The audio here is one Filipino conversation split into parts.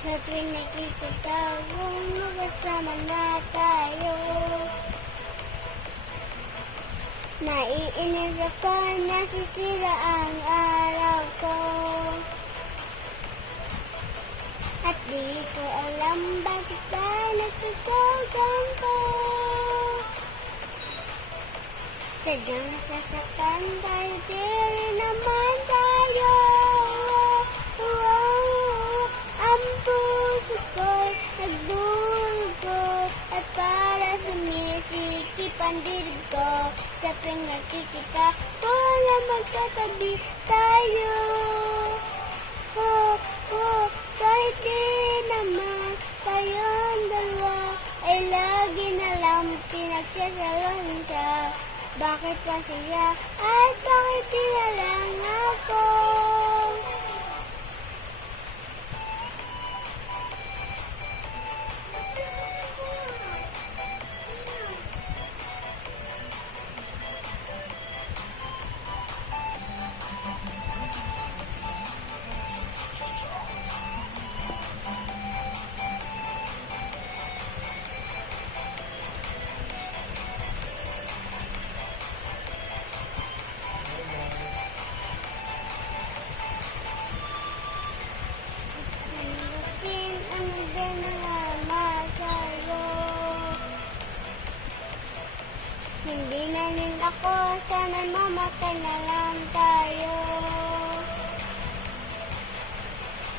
Sa tuwing nakikitago, magkasama na tayo. Naiinis ako, nasisira ang araw ko. At di ko alam bakit ba nagtatagan ko. Sadyang nasasaktan tayo, di rin naman tayo. Ang puso ko'y nagdurugo at para sumisikip ang dibdib ko. Sa tuwing nakikita ko na magkatabi tayo. Kahit di naman tayong dalawa ay lagi na lang pinagsasalan siya. Bakit pa siya at bakit di na lang ako? Hindi na rin ako, sana mamatay na lang tayo.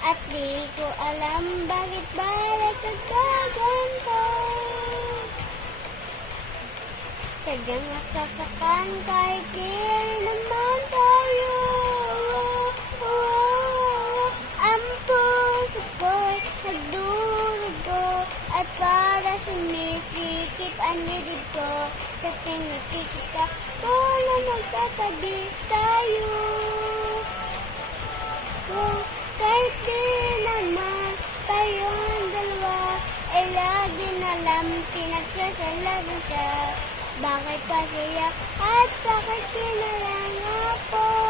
At di ko alam bakit ba nagtatagan ko. Sadyang nasasaktan kahit di rin naman tayo. Ang puso ko'y nagdurugo at para sumisikip ang dibdib ko. Sa tuwing nakikita ko na magkatabi tayo. Kahit di naman tayong dalawa ay lagi na lang pinagsasalaran siya. Bakit pa siya at bakit di na lang ako?